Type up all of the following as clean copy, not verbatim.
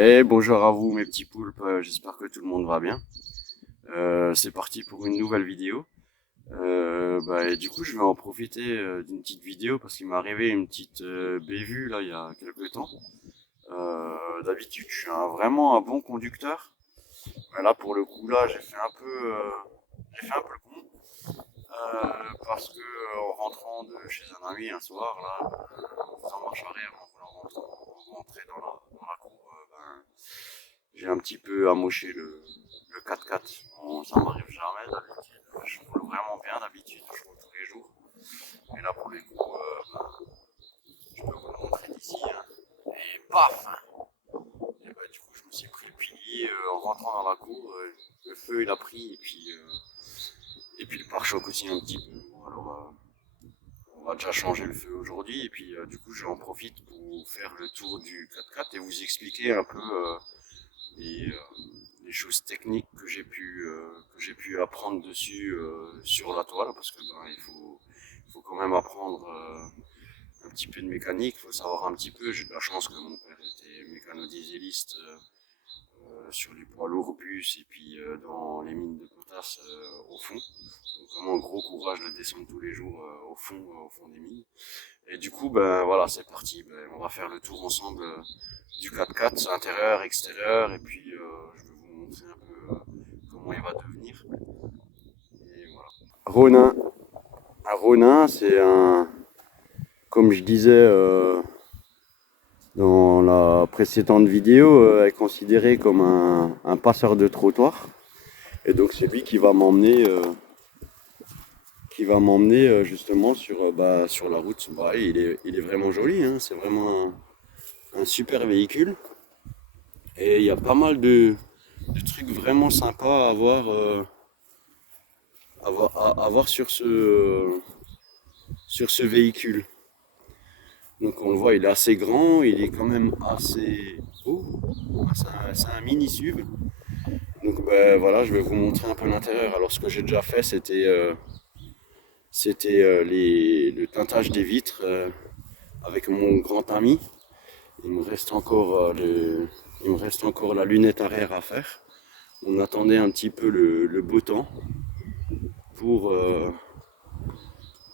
Et bonjour à vous mes petits poulpes, j'espère que tout le monde va bien. C'est parti pour une nouvelle vidéo. Et du coup je vais en profiter d'une petite vidéo parce qu'il m'est arrivé une petite bévue là il y a quelques temps. D'habitude je suis vraiment un bon conducteur, mais là pour le coup là j'ai fait un peu le con parce que en rentrant de chez un ami un soir là, en faisant marche arrière, en voulant rentrer dans la cour, j'ai un petit peu amoché le 4x4. Bon, ça m'arrive jamais d'habitude. Je roule vraiment bien d'habitude, je roule tous les jours. Et là, pour les coups, je peux vous le montrer d'ici. Hein. Et paf. Et bah, du coup, je me suis pris le pilier en rentrant dans la cour. Le feu, il a pris. Et puis le pare-choc aussi un petit peu. Bon, alors, on va déjà changer le feu aujourd'hui. Et puis, du coup, j'en profite pour faire le tour du 4x4 et vous expliquer un peu les, les choses techniques que j'ai pu apprendre dessus sur la toile parce que il faut quand même apprendre un petit peu de mécanique, il faut savoir un petit peu. J'ai de la chance que mon père était mécano-dieseliste sur les poids lourds bus et puis dans les mines de potasse au fond. Donc vraiment un gros courage de descendre tous les jours au fond des mines. Et du coup, ben voilà, c'est parti. Ben, on va faire le tour ensemble du 4x4, intérieur, extérieur, et puis je vais vous montrer un peu comment il va devenir. Et voilà. Ronin. Un Ronin, c'est un, comme je disais dans la précédente vidéo, est considéré comme un passeur de trottoir. Et donc c'est lui qui va m'emmener justement sur la route. Bah, il est vraiment joli, hein, c'est vraiment un super véhicule. Et il y a pas mal de trucs vraiment sympas à voir sur ce véhicule. Donc on le voit, il est assez grand, il est quand même assez haut. C'est un mini SUV. Donc ben, voilà, je vais vous montrer un peu l'intérieur. Alors ce que j'ai déjà fait, c'était le teintage des vitres avec mon grand ami. Il me reste encore il me reste encore la lunette arrière à faire. On attendait un petit peu le beau temps pour, euh,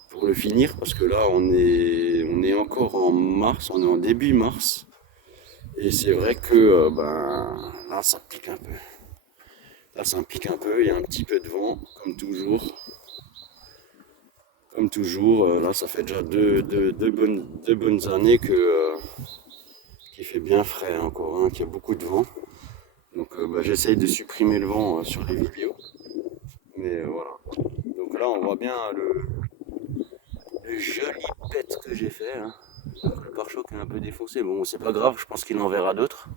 pour le finir parce que là on est encore en mars, on est en début mars et c'est vrai que là ça pique un peu. Là ça pique un peu, il y a un petit peu de vent comme toujours. Comme toujours, là ça fait déjà deux bonnes années qu'il fait bien frais encore, hein, qu'il y a beaucoup de vent. Donc j'essaye de supprimer le vent sur les vidéos. Mais voilà. Donc là on voit bien le joli pet que j'ai fait. Hein. Le pare-choc est un peu défoncé. Bon, c'est pas grave, je pense qu'il en verra d'autres.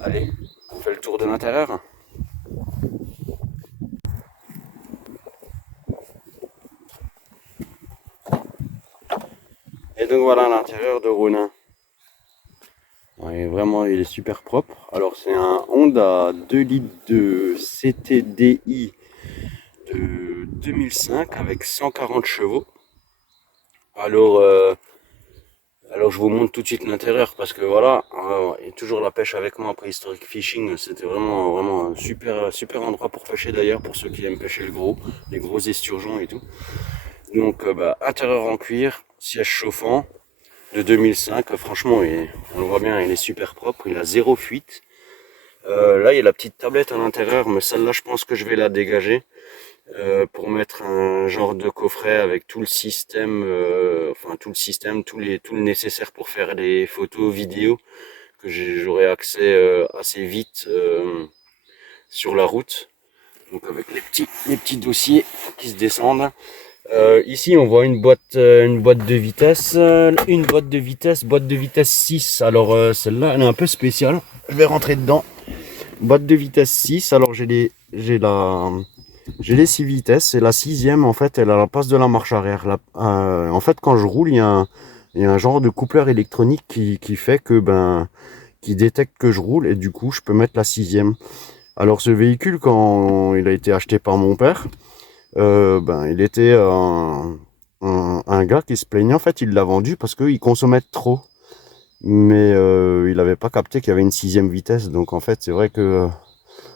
Allez, on fait le tour de l'intérieur. Et donc voilà l'intérieur de Ronin. Ouais, vraiment, il est super propre. Alors, c'est un Honda 2 litres de CTDI de 2005 avec 140 chevaux. Alors, alors je vous montre tout de suite l'intérieur parce que voilà, il y a toujours la pêche avec moi après Historic Fishing. C'était vraiment un super endroit pour pêcher d'ailleurs pour ceux qui aiment pêcher les gros esturgeons et tout. Donc, intérieur en cuir, siège chauffant de 2005. Franchement, on le voit bien, il est super propre. Il a zéro fuite. Là, il y a la petite tablette à l'intérieur, mais celle-là, je pense que je vais la dégager pour mettre un genre de coffret avec tout le système, tout le nécessaire pour faire des photos, vidéos, que j'aurai accès assez vite sur la route. Donc avec les petits dossiers qui se descendent. Ici, on voit une boîte de vitesse, boîte de vitesse 6. Alors celle-là, elle est un peu spéciale. Je vais rentrer dedans. Boîte de vitesse 6, alors j'ai les 6 vitesses et la sixième en fait elle a la place de la marche arrière. En fait quand je roule il y a un genre de coupleur électronique qui fait que qui détecte que je roule et du coup je peux mettre la sixième. Alors ce véhicule quand il a été acheté par mon père, il était un gars qui se plaignait en fait il l'a vendu parce qu'il consommait trop. mais il n'avait pas capté qu'il y avait une 6e vitesse. Donc en fait, c'est vrai que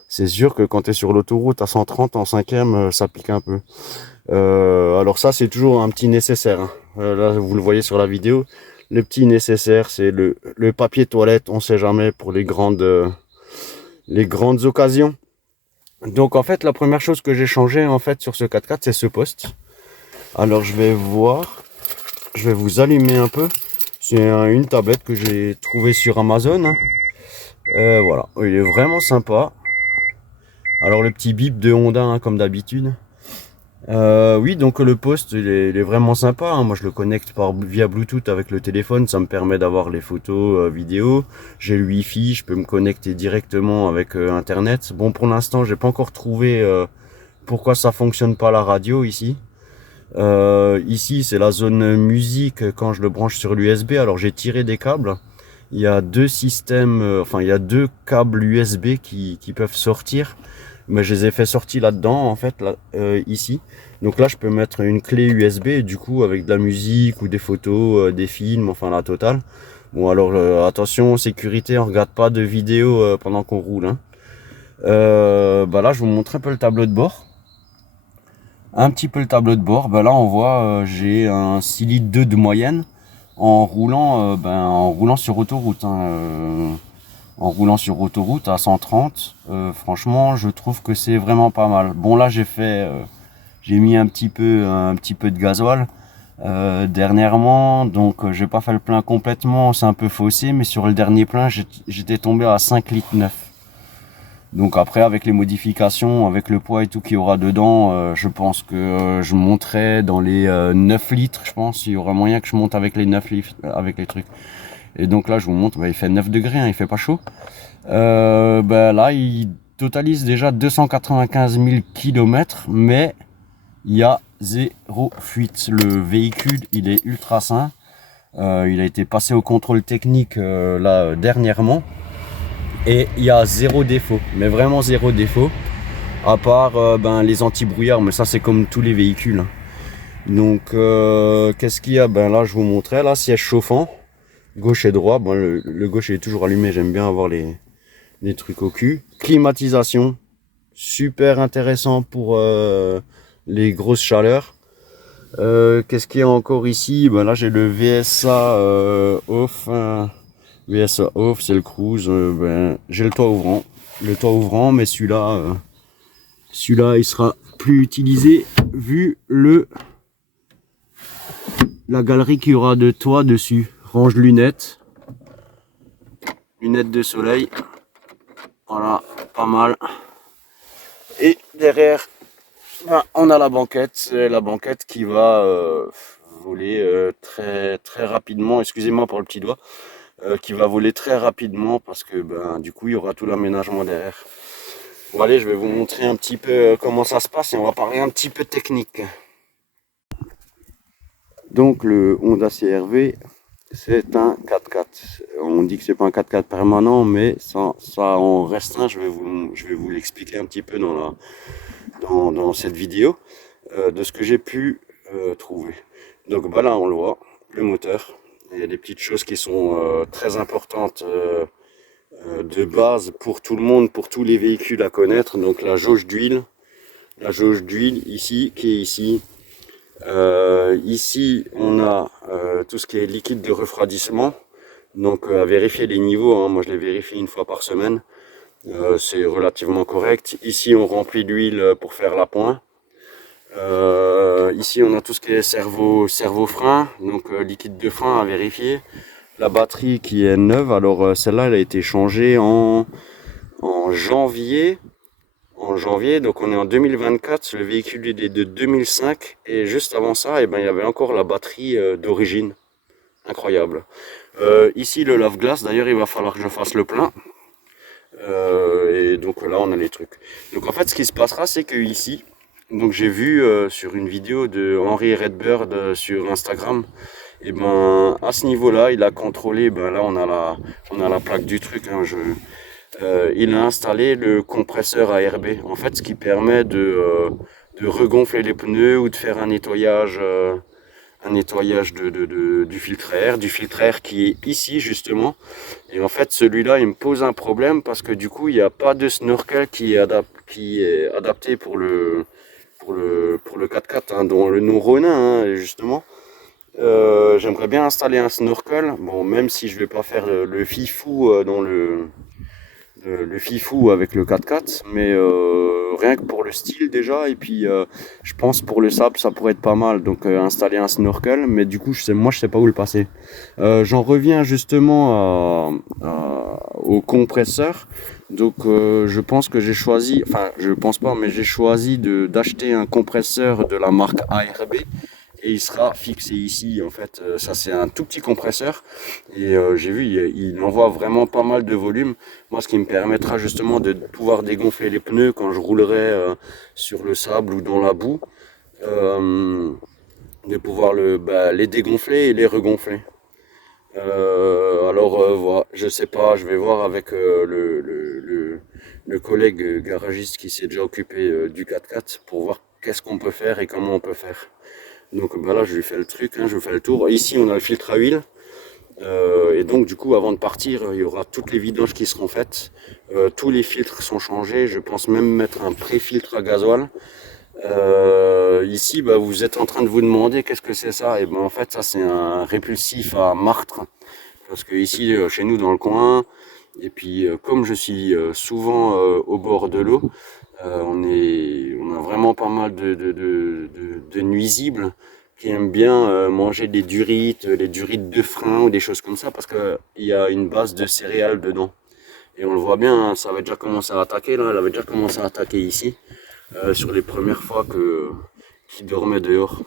c'est sûr que quand tu es sur l'autoroute à 130 en 5e, ça pique un peu. Alors ça, c'est toujours un petit nécessaire, hein. Là, vous le voyez sur la vidéo. Le petit nécessaire, c'est le papier toilette, on sait jamais, pour les grandes occasions. Donc en fait, la première chose que j'ai changé en fait sur ce 4x4, c'est ce poste. Alors je vais vous allumer un peu. C'est une tablette que j'ai trouvée sur Amazon, hein. Voilà, il est vraiment sympa. Alors le petit bip de Honda, hein, comme d'habitude. Oui, donc le poste, il est vraiment sympa, hein. Moi, je le connecte via Bluetooth avec le téléphone. Ça me permet d'avoir les photos, vidéos. J'ai le Wi-Fi, je peux me connecter directement avec Internet. Bon, pour l'instant, j'ai pas encore trouvé pourquoi ça fonctionne pas la radio ici. Ici, c'est la zone musique quand je le branche sur l'USB. Alors, j'ai tiré des câbles. Il y a deux systèmes, enfin, il y a deux câbles USB qui peuvent sortir. Mais je les ai fait sortir là-dedans, en fait, là, ici. Donc là, je peux mettre une clé USB, et du coup, avec de la musique ou des photos, des films, enfin la totale. Bon, alors, attention, sécurité, on regarde pas de vidéos pendant qu'on roule, hein. Bah là, je vous montre un peu le tableau de bord. Un petit peu le tableau de bord. Bah là, on voit, j'ai un 6 litres 2 de moyenne en roulant sur autoroute, hein. En roulant sur autoroute à 130, franchement, je trouve que c'est vraiment pas mal. Bon, là, j'ai mis un petit peu de gasoil dernièrement, donc j'ai pas fait le plein complètement, c'est un peu faussé, mais sur le dernier plein, j'étais tombé à 5 litres 9. Donc après, avec les modifications, avec le poids et tout qu'il y aura dedans, je pense que je monterai dans les 9 litres, je pense. Il y aura moyen que je monte avec les 9 litres, avec les trucs. Et donc là, je vous montre, il fait 9 degrés, hein, il fait pas chaud. Là, il totalise déjà 295 000 km, mais il y a zéro fuite. Le véhicule, il est ultra sain. Il a été passé au contrôle technique là dernièrement. Et il y a zéro défaut, mais vraiment zéro défaut. À part les anti-brouillards, mais ça c'est comme tous les véhicules. Donc qu'est-ce qu'il y a? Là, je vous montrais, là, siège chauffant. Gauche et droit, bon, le gauche est toujours allumé, j'aime bien avoir les trucs au cul. Climatisation, super intéressant pour les grosses chaleurs. Qu'est-ce qu'il y a encore ici? Là, j'ai le VSA off. VSA off, c'est le cruise. J'ai le toit ouvrant. Le toit ouvrant, mais celui-là, il sera plus utilisé vu la galerie qu'il y aura de toit dessus. Range lunettes de soleil, voilà, pas mal. Et derrière, on a la banquette, c'est la banquette qui va voler très très rapidement, excusez-moi pour le petit doigt, qui va voler très rapidement parce que du coup il y aura tout l'aménagement derrière. Bon allez, je vais vous montrer un petit peu comment ça se passe et on va parler un petit peu technique. Donc le Honda CR-V, c'est un 4x4. On dit que c'est pas un 4x4 permanent, mais ça en reste un. Je vais vous l'expliquer un petit peu dans cette vidéo de ce que j'ai pu trouver. Donc là, on le voit, le moteur. Il y a des petites choses qui sont très importantes de base pour tout le monde, pour tous les véhicules à connaître. Donc la jauge d'huile ici, qui est ici. Ici, on a tout ce qui est liquide de refroidissement, donc à vérifier les niveaux, hein. Moi je les vérifie une fois par semaine, c'est relativement correct. Ici on remplit l'huile pour faire l'appoint. Ici on a tout ce qui est servo-frein, donc liquide de frein à vérifier. La batterie qui est neuve, alors celle-là elle a été changée en janvier. Donc on est en 2024, le véhicule il est de 2005 et juste avant ça, il y avait encore la batterie d'origine. Incroyable. Ici le lave-glace, d'ailleurs il va falloir que je fasse le plein. Et donc là on a les trucs. Donc en fait ce qui se passera c'est que ici, donc j'ai vu sur une vidéo de Henry Redbird sur Instagram, et à ce niveau-là il a contrôlé, là on a la plaque du truc, hein, il a installé le compresseur ARB, en fait, ce qui permet de regonfler les pneus ou de faire un nettoyage un nettoyage du filtre à air qui est ici justement. Et en fait, celui-là, il me pose un problème parce que du coup, il n'y a pas de snorkel qui est adapté pour le 4x4, hein, dont le nom Ronin, hein, justement. J'aimerais bien installer un snorkel. Bon, même si je vais pas faire le fifou dans le fifou avec le 4x4, mais rien que pour le style déjà, et puis je pense pour le sable ça pourrait être pas mal, donc installer un snorkel, mais du coup je sais pas où le passer. J'en reviens justement au compresseur, donc je pense que j'ai choisi, enfin je pense pas, mais j'ai choisi d'acheter un compresseur de la marque ARB, et il sera fixé ici. En fait, ça c'est un tout petit compresseur, et j'ai vu il envoie vraiment pas mal de volume. Moi, ce qui me permettra justement de pouvoir dégonfler les pneus quand je roulerai sur le sable ou dans la boue, euh, de pouvoir les dégonfler et les regonfler. Alors voilà, je sais pas, je vais voir avec le collègue garagiste qui s'est déjà occupé du 4x4 pour voir qu'est-ce qu'on peut faire et comment on peut faire. Donc bah là, je lui fais le truc, hein, je lui fais le tour. Ici, on a le filtre à huile. Et donc, du coup, avant de partir, il y aura toutes les vidanges qui seront faites. Tous les filtres sont changés. Je pense même mettre un pré-filtre à gasoil. Ici, bah, vous êtes en train de vous demander qu'est-ce que c'est ça. Et ben en fait, ça c'est un répulsif à martre. Parce que ici, chez nous, dans le coin, et puis comme je suis souvent au bord de l'eau, on a vraiment pas mal de nuisibles qui aiment bien manger des durites, les durites de frein ou des choses comme ça, parce que il y a une base de céréales dedans. Et on le voit bien, hein, ça avait déjà commencé à attaquer là, elle avait déjà commencé à attaquer ici, sur les premières fois qu'il dormait dehors.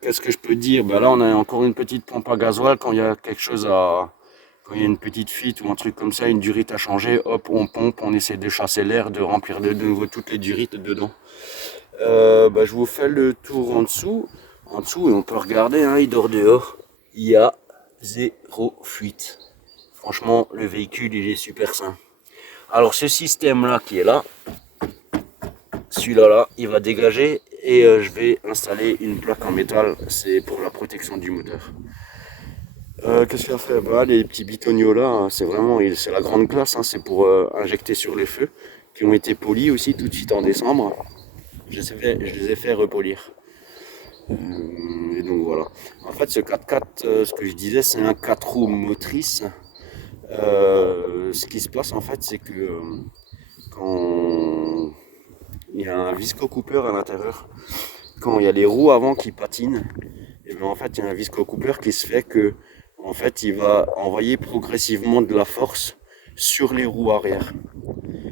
Qu'est-ce que je peux dire? Ben là, on a encore une petite pompe à gasoil quand il y a quelque chose quand il y a une petite fuite ou un truc comme ça, une durite à changer, hop, on pompe, on essaie de chasser l'air, de remplir de nouveau toutes les durites dedans. Bah, je vous fais le tour en dessous. En dessous, et on peut regarder, hein, il dort dehors. Il y a zéro fuite. Franchement, le véhicule, il est super sain. Alors, ce système-là qui est là, celui-là, là, il va dégager et je vais installer une plaque en métal. C'est pour la protection du moteur. Qu'est-ce qu'il a fait? Bah, les petits bitonios là, hein, c'est la grande classe, hein, c'est pour injecter sur les feux, qui ont été polis aussi tout de suite en décembre. Je les ai fait repolir. Et donc voilà. En fait, ce 4x4, ce que je disais, c'est un 4 roues motrices. Ce qui se passe en fait, c'est que quand il y a un Visco Cooper à l'intérieur, quand il y a les roues avant qui patinent, et bien en fait, il y a un Visco Cooper qui se fait que en fait, il va envoyer progressivement de la force sur les roues arrière.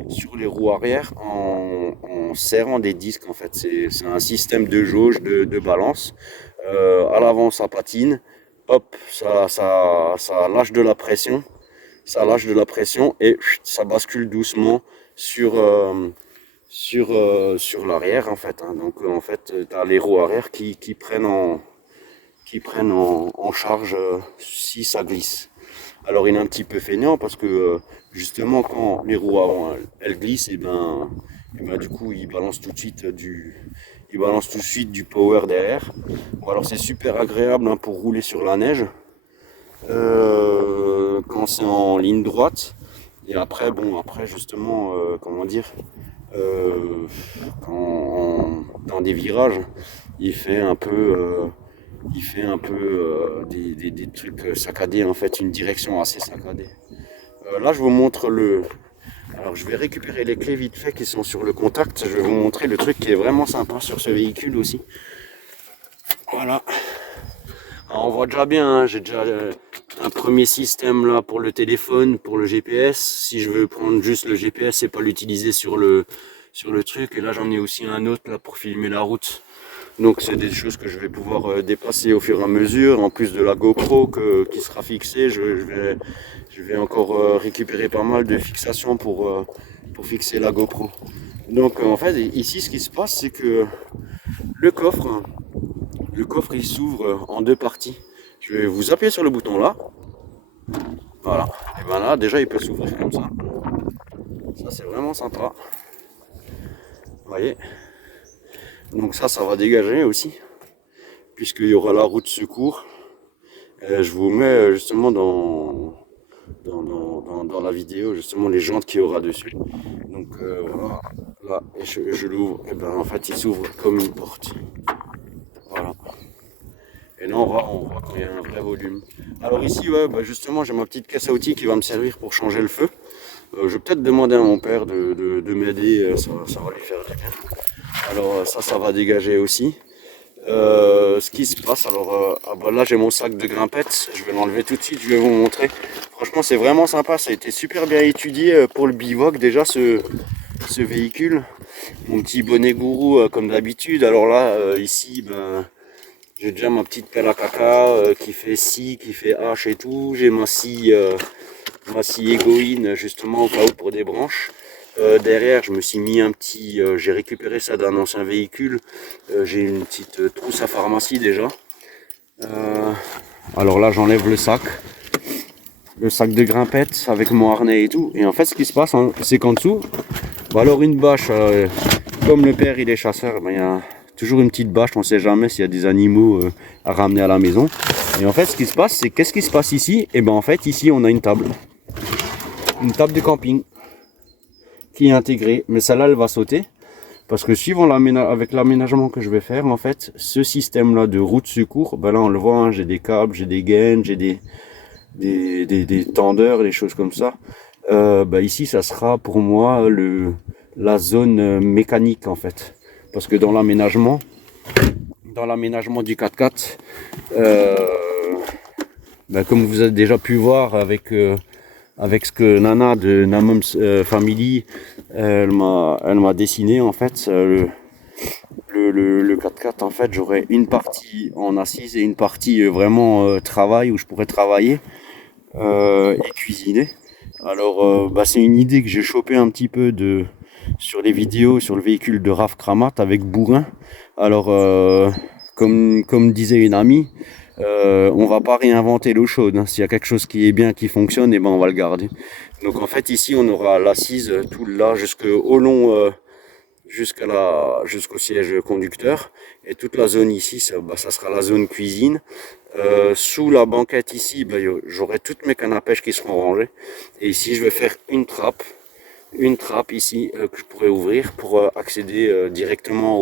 Sur les roues arrière en serrant des disques en fait. C'est un système de jauge, de balance. À l'avant ça patine, hop, ça lâche de la pression. Ça lâche de la pression et ça bascule doucement sur l'arrière en fait, hein. Donc en fait, tu as les roues arrière qui prennent en charge si ça glisse. Alors il est un petit peu feignant parce que justement quand les roues avant elles glissent, et ben du coup il balance tout de suite du power derrière. Bon, alors c'est super agréable, hein, pour rouler sur la neige quand c'est en ligne droite. Et après après justement comment dire, euh, dans des virages il fait un peu des trucs saccadés, en fait, une direction assez saccadée. Là, je vous montre Alors, je vais récupérer les clés vite fait qui sont sur le contact. Je vais vous montrer le truc qui est vraiment sympa sur ce véhicule aussi. Voilà. Alors, on voit déjà bien, hein, j'ai déjà un premier système là pour le téléphone, pour le GPS. Si je veux prendre juste le GPS et pas l'utiliser sur le truc. Et là, j'en ai aussi un autre là pour filmer la route. Donc c'est des choses que je vais pouvoir dépasser au fur et à mesure, en plus de la GoPro qui sera fixée. Je vais encore récupérer pas mal de fixations pour fixer la GoPro. Donc en fait ici ce qui se passe, c'est que le coffre, il s'ouvre en deux parties. Je vais vous appuyer sur le bouton là. Voilà. Et ben là déjà il peut s'ouvrir comme ça. Ça c'est vraiment sympa. Vous voyez. Donc ça va dégager aussi. puisqu'il y aura la roue de secours. Je vous mets justement dans la vidéo justement les jantes qu'il y aura dessus. Donc voilà, là, et je l'ouvre, et ben en fait il s'ouvre comme une porte. Voilà. Et là on voit qu'il y a un vrai volume. Alors ici, ouais, bah justement j'ai ma petite caisse à outils qui va me servir pour changer le feu. Je vais peut-être demander à mon père de m'aider, ça va lui faire du bien. Alors ça va dégager aussi. Ce qui se passe, alors bah là j'ai mon sac de grimpettes, je vais l'enlever tout de suite, je vais vous montrer. Franchement c'est vraiment sympa, ça a été super bien étudié pour le bivouac déjà ce véhicule. Mon petit bonnet gourou comme d'habitude. Alors là ici ben, j'ai déjà ma petite pelle à caca qui fait scie, qui fait hache et tout. J'ai ma scie égoïne justement au cas où pour des branches. Derrière, je me suis mis un petit, j'ai récupéré ça d'un ancien véhicule. J'ai une petite trousse à pharmacie déjà. Alors là, j'enlève le sac de grimpettes avec mon harnais et tout. Et en fait, ce qui se passe, hein, c'est qu'en dessous, bah alors une bâche, comme le père il est chasseur, ben, il y a toujours une petite bâche. On ne sait jamais s'il y a des animaux à ramener à la maison. Et en fait, ce qui se passe, c'est qu'est-ce qui se passe ici? Et ben en fait, ici, on a une table de camping qui est intégrée, mais celle-là elle va sauter parce que suivant avec l'aménagement que je vais faire, en fait ce système là de roue de secours, ben là on le voit, hein, j'ai des câbles, j'ai des gaines, j'ai des tendeurs, des choses comme ça. Ben ici ça sera pour moi la zone mécanique en fait, parce que dans l'aménagement du 4x4, ben comme vous avez déjà pu voir avec ce que Nana de Namums Family, elle m'a dessiné en fait le 4x4. En fait, j'aurais une partie en assise et une partie vraiment travail où je pourrais travailler et cuisiner. Alors, bah, c'est une idée que j'ai chopé un petit peu sur les vidéos sur le véhicule de Raf Kramat avec Bourrin. Alors, comme disait une amie, on va pas réinventer l'eau chaude, hein. S'il y a quelque chose qui est bien, qui fonctionne, et ben on va le garder. Donc en fait ici on aura l'assise tout là jusqu'au long, jusqu'au siège conducteur, et toute la zone ici, ça sera la zone cuisine. Sous la banquette ici, j'aurai toutes mes cannes à pêche qui seront rangées. Et ici je vais faire une trappe ici que je pourrais ouvrir pour accéder directement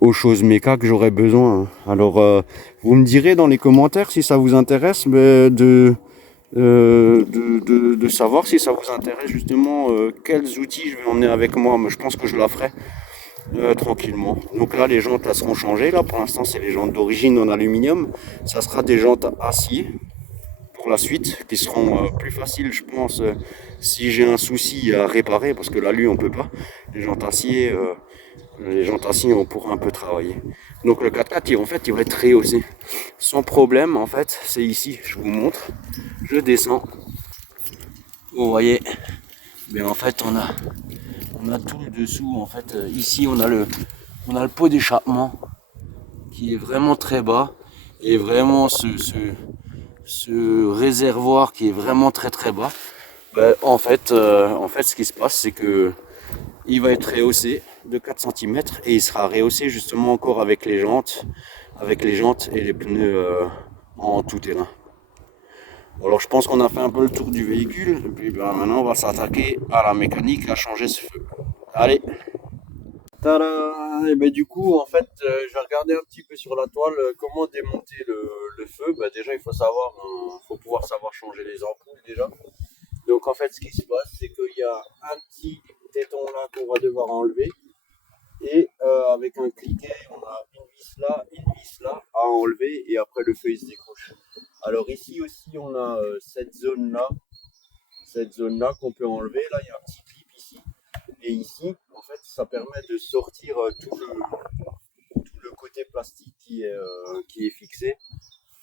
aux choses méca que j'aurais besoin. Alors, vous me direz dans les commentaires si ça vous intéresse, mais de savoir si ça vous intéresse justement quels outils je vais emmener avec moi. Mais je pense que je la ferai tranquillement. Donc là, les jantes elles seront changées. Là, pour l'instant, c'est les jantes d'origine en aluminium. Ça sera des jantes à acier pour la suite, qui seront plus faciles, je pense, si j'ai un souci à réparer, parce que l'alu on peut pas. Les jantes acier. On pourra un peu travailler. Donc le 4x4 en fait il va être rehaussé sans problème. En fait c'est ici, je vous montre, je descends, vous voyez, mais en fait on a tout le dessous. En fait ici on a le pot d'échappement qui est vraiment très bas, et vraiment ce réservoir qui est vraiment très très bas. En fait ce qui se passe, c'est que il va être rehaussé de 4 cm et il sera rehaussé justement encore avec les jantes et les pneus en tout terrain. Alors je pense qu'on a fait un peu le tour du véhicule, et puis maintenant on va s'attaquer à la mécanique, à changer ce feu. Allez. Tada. Et du coup en fait je vais regarder un petit peu sur la toile comment démonter le feu. Déjà il faut pouvoir savoir changer les ampoules déjà. Donc en fait ce qui se passe, c'est qu'il y a un petit téton là qu'on va devoir enlever, et avec un cliquet on a une vis là à enlever, et après le feu il se décroche. Alors ici aussi on a cette zone là qu'on peut enlever. Là il y a un petit clip ici, et ici en fait ça permet de sortir tout le côté plastique qui est fixé.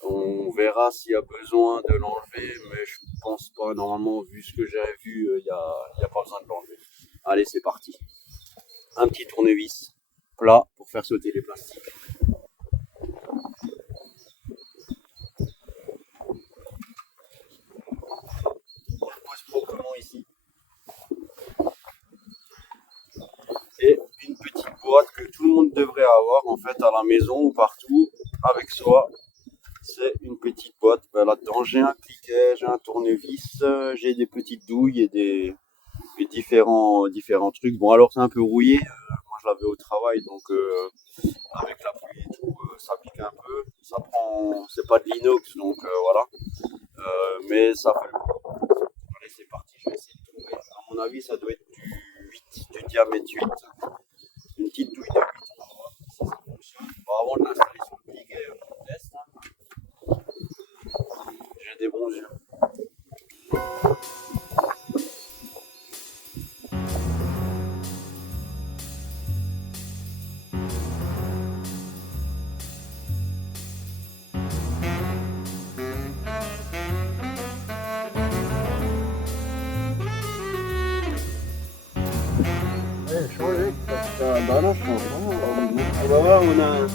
On verra s'il y a besoin de l'enlever, mais je pense pas. Normalement, vu ce que j'ai vu, il n'y a pas besoin de l'enlever. Allez, c'est parti. Un petit tournevis plat pour faire sauter les plastiques. On le pose proprement ici. Et une petite boîte que tout le monde devrait avoir en fait à la maison ou partout avec soi, c'est une petite boîte. Ben, là-dedans, j'ai un cliquet, j'ai un tournevis, j'ai des petites douilles et différents trucs. Bon, alors c'est un peu rouillé. Moi, je l'avais au travail, donc avec la pluie et tout, ça pique un peu. Ça prend, c'est pas de l'inox, donc voilà. Mais ça fait le coup. Allez, c'est parti. Je vais essayer de trouver. À mon avis, ça doit être du 8, du diamètre 8. Une petite douille de 8. On va voir si ça fonctionne. Bon, avant de l'installer sur le cliquet, on teste. J'ai des bons yeux. Ouais, changé. Bah là, je change vraiment. On va voir, on a.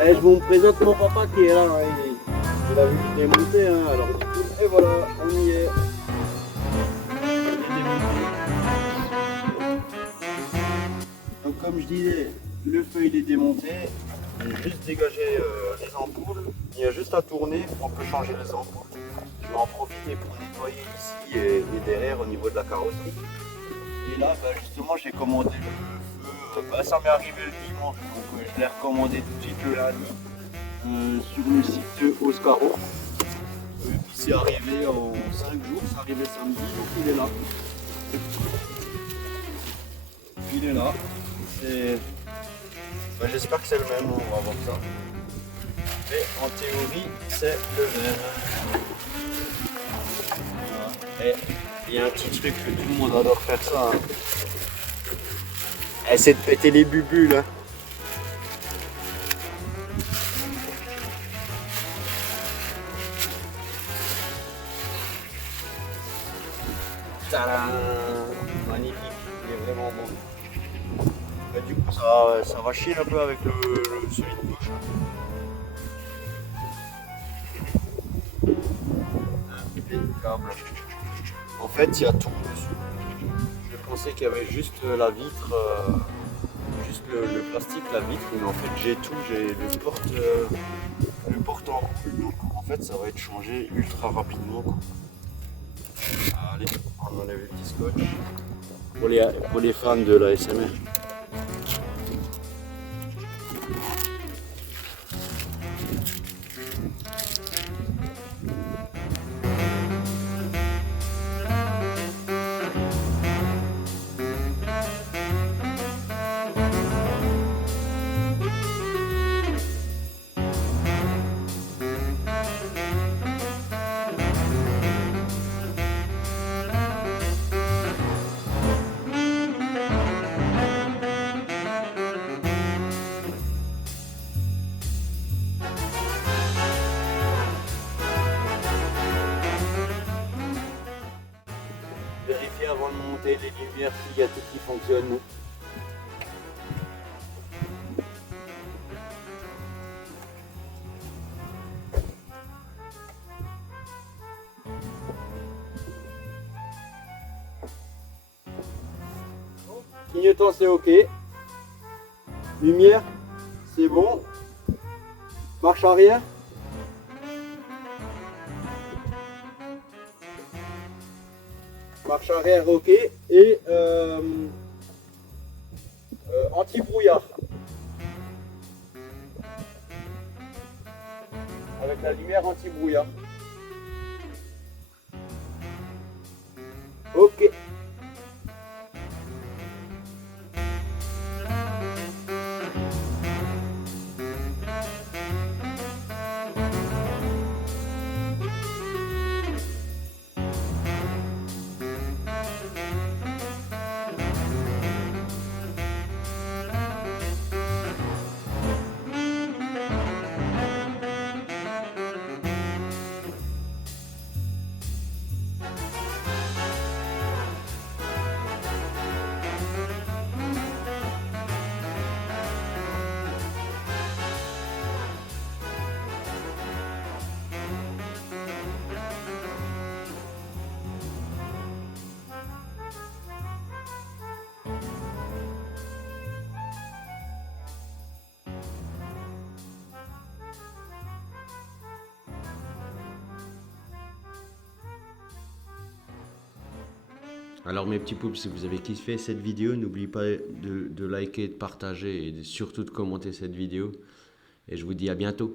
Eh, je vous présente mon papa qui est là. Il a vu que je démontais, hein, alors du coup, et voilà, on y est. Donc comme je disais, le feu il est démonté. J'ai juste dégagé les ampoules. Il y a juste à tourner, on peut changer les ampoules. Je vais en profiter pour nettoyer ici et derrière au niveau de la carrosserie. Et là, bah, justement, j'ai commandé le feu. Bah, ça m'est arrivé le dimanche, donc je l'ai recommandé tout de suite le lundi sur le site de Oscaro. C'est arrivé en 5 jours, c'est arrivé samedi, donc il est là. Il est là. Bah, j'espère que c'est le même, on va voir ça. Mais en théorie, c'est le même. Voilà. Et il y a un petit truc que tout le monde adore faire ça. Hein. C'est de péter les bubules. Hein. Tadam! Magnifique, il est vraiment bon. Et du coup, ça va chier un peu avec celui de gauche. Impeccable. En fait, il y a tout dessus. Je pensais qu'il y avait juste la vitre, juste le plastique, la vitre, mais en fait, j'ai tout. J'ai le porte en roule, donc en fait, ça va être changé ultra rapidement. Quoi. Allez, on enlève le petit scotch pour les fans de la SMR. Vérifier avant de monter les lumières s'il y a tout qui fonctionne. Clignotant c'est ok. Lumière, c'est bon. Marche arrière. Marche arrière ok. Et anti-brouillard. Avec la lumière anti-brouillard. Ok. Alors mes petits poules, si vous avez kiffé cette vidéo, n'oubliez pas de liker, de partager et surtout de commenter cette vidéo. Et je vous dis à bientôt.